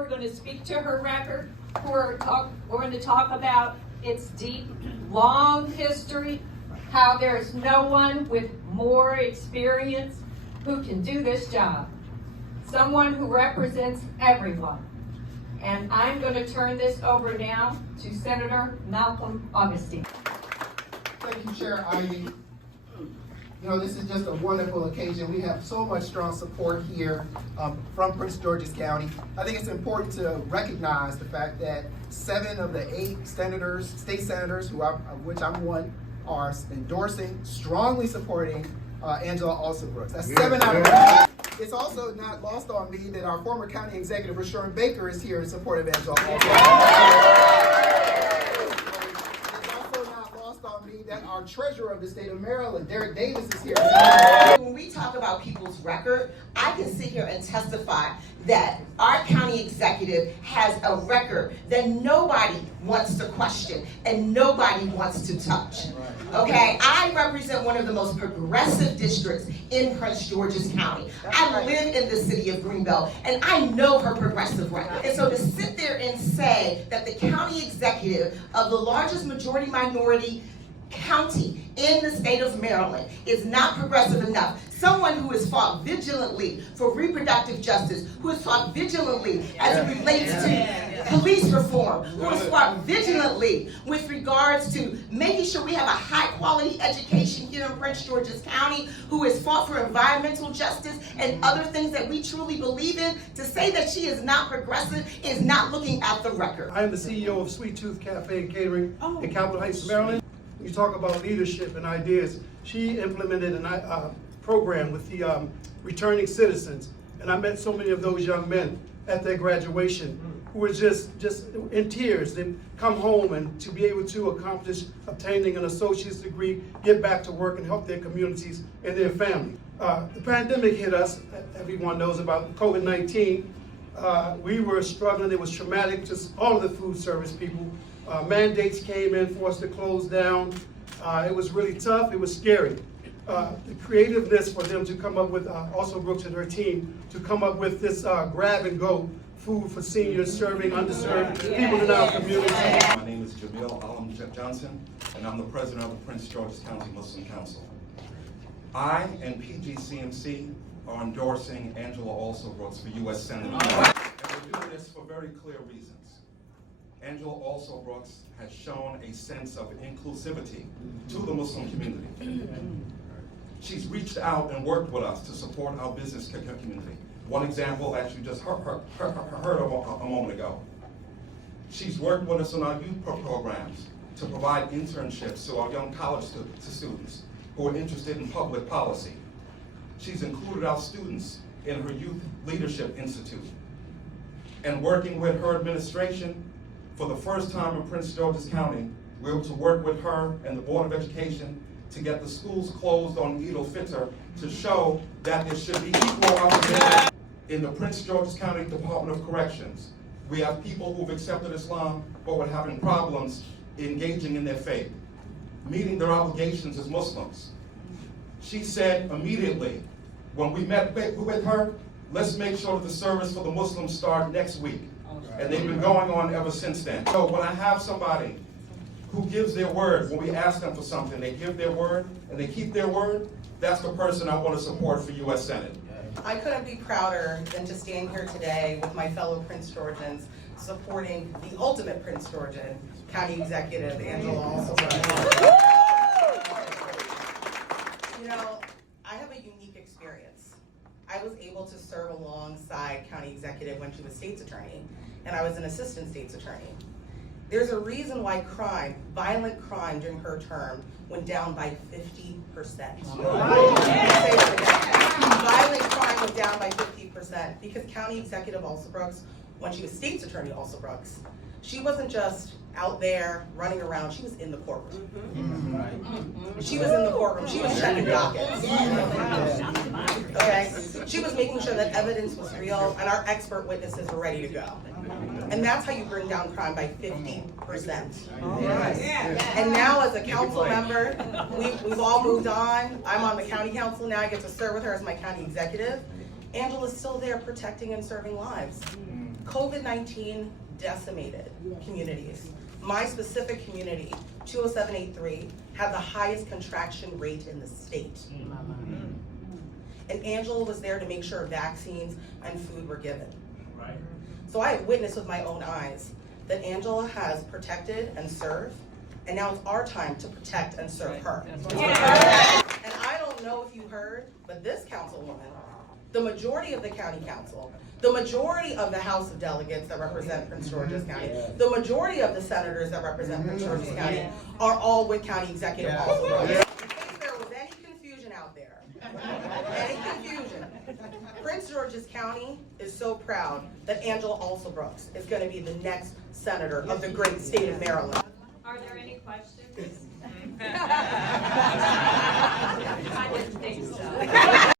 are going to speak to her record, who are going to talk about its deep, long history, how there's no one with more experience who can do this job. Someone who represents everyone. And I'm going to turn this over now to Senator Malcolm Augustine. Thank you, Chair Ivey. You know, this is just a wonderful occasion. We have so much strong support here from Prince George's County. I think it's important to recognize the fact that 7 of the 8 senators, state senators, of which I'm one, are endorsing, strongly supporting Angela Alsobrooks. That's 7 out of 8. It's also not lost on me that our former county executive, Rashawn Baker, is here in support of Angela Alsobrooks. That our treasurer of the state of Maryland, Derek Davis, is here. When we talk about people's record, I can sit here and testify that our county executive has a record that nobody wants to question and nobody wants to touch. Okay, I represent one of the most progressive districts in Prince George's County. I live in the city of Greenbelt, and I know her progressive record. And so to sit there and say that the county executive of the largest majority minority county in the state of Maryland is not progressive enough. Someone who has fought vigilantly for reproductive justice, who has fought vigilantly as it relates to police reform, who has fought vigilantly with regards to making sure we have a high quality education here in Prince George's County, who has fought for environmental justice and other things that we truly believe in. To say that she is not progressive is not looking at the record. I am the CEO of Sweet Tooth Cafe and Catering in Capitol Heights, Maryland. You talk about leadership and ideas. She implemented a program with the returning citizens, and I met so many of those young men at their graduation who were just in tears. They come home and to be able to accomplish obtaining an associate's degree, get back to work and help their communities and their family. The pandemic hit us. Everyone knows about COVID-19. We were struggling. It was traumatic to all of the food service people. Mandates came in for us to close down. It was really tough. It was scary. The creativeness for them to come up with, also Brooks and her team, to come up with this grab-and-go food for seniors serving underserved people in our community. My name is Jamil Alam Johnson, and I'm the president of the Prince George's County Muslim Council. I and PGCMC are endorsing Angela Alsobrooks for U.S. Senator. And we're doing this for very clear reasons. Angela Alsobrooks has shown a sense of inclusivity to the Muslim community. She's reached out and worked with us to support our business community. One example, as you just heard a moment ago. She's worked with us on our youth programs to provide internships to our young college students who are interested in public policy. She's included our students in her Youth Leadership Institute. And working with her administration, for the first time in Prince George's County, we're able to work with her and the Board of Education to get the schools closed on Eid al-Fitr to show that there should be equal opportunity. In the Prince George's County Department of Corrections, we have people who've accepted Islam but were having problems engaging in their faith, meeting their obligations as Muslims. She said immediately, when we met with her, let's make sure that the service for the Muslims start next week. And they've been going on ever since then. So when I have somebody who gives their word, when we ask them for something, they give their word and they keep their word, that's the person I want to support for U.S. Senate. I couldn't be prouder than to stand here today with my fellow Prince Georgians supporting the ultimate Prince Georgian, County Executive Angela Alsobrooks. You know, I have a unique experience. I was able to serve alongside County Executive when she was State's Attorney, and I was an Assistant State's Attorney. There's a reason why crime, violent crime during her term, went down by 50%. Violent crime went down by 50% because County Executive Alsobrooks, when she was State's Attorney Alsobrooks, she wasn't just out there running around, she was in the courtroom. She was in the courtroom, she was checking dockets. Okay? She was making sure that evidence was real and our expert witnesses were ready to go. And that's how you bring down crime by 50%. And now as a council member, we've all moved on. I'm on the county council now, I get to serve with her as my county executive. Angela's still there protecting and serving lives. COVID-19 decimated communities. My specific community, 20783, had the highest contraction rate in the state. And Angela was there to make sure vaccines and food were given. Right. So I have witnessed with my own eyes that Angela has protected and served, and now it's our time to protect and serve her. Yeah. And I don't know if you heard, but this councilwoman, the majority of the county council, the majority of the House of Delegates that represent Prince George's County, the majority of the senators that represent Prince George's County are all with County Executive Alsobrooks. In case there was any confusion out there, any confusion, Prince George's County is so proud that Angela Alsobrooks is going to be the next senator of the great state of Maryland. Are there any questions? I didn't think so.